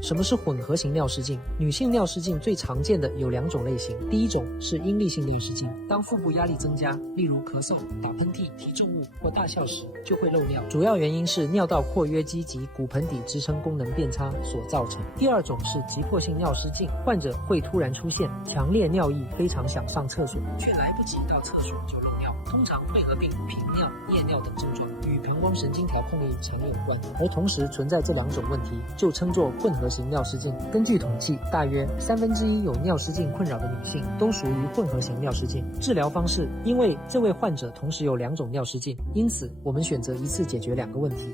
什么是混合型尿失禁？女性尿失禁最常见的有2种类型，第一种是应力性尿失禁，当腹部压力增加，例如咳嗽、打喷嚏、提重物或大笑时，就会漏尿，主要原因是尿道括约肌及骨盆底支撑功能变差所造成。第二种是急迫性尿失禁，患者会突然出现强烈尿意，非常想上厕所，却来不及到厕所就漏尿，通常会合并频尿、夜尿等症状，与膀胱神经调控异常有关，而同时存在这2种问题，就称作混合型尿失禁。根据统计，大约1/3有尿失禁困扰的女性都属于混合型尿失禁。治疗方式，因为这位患者同时有2种尿失禁，因此我们选择一次解决2个问题。